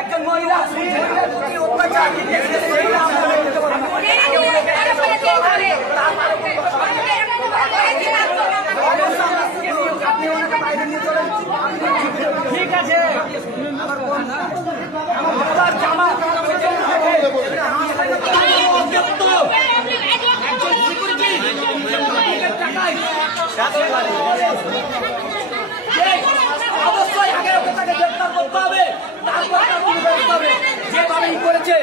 একজন মহিলা অত্যাচার ঠিক আছে জামা অবশ্যই আগে তাকে গ্রেফতার করতে হবে, তারপর যেভাবে করেছে।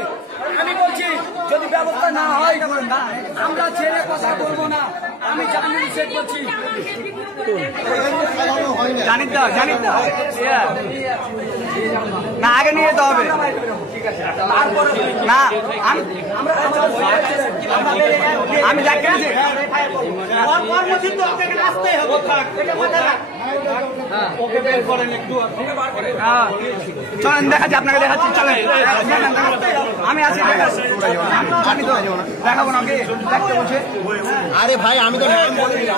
আমি বলছি যদি ব্যবস্থা না হয় আমরা ছেড়ে কথা বলবো না। আমি জানি নিষেধ করছি। জানি না আগে নিয়ে যেতে হবে না। আমি যাকে চলেন দেখাচ্ছি, আপনাকে দেখাচ্ছি, চলেন আমি আসি, আমি তো দেখাবো না দেখতে বলছে। আরে ভাই আমি তো নাম বলি না।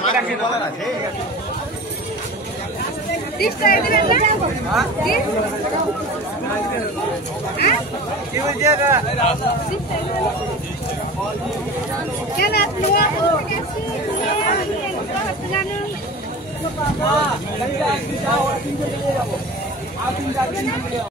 क्या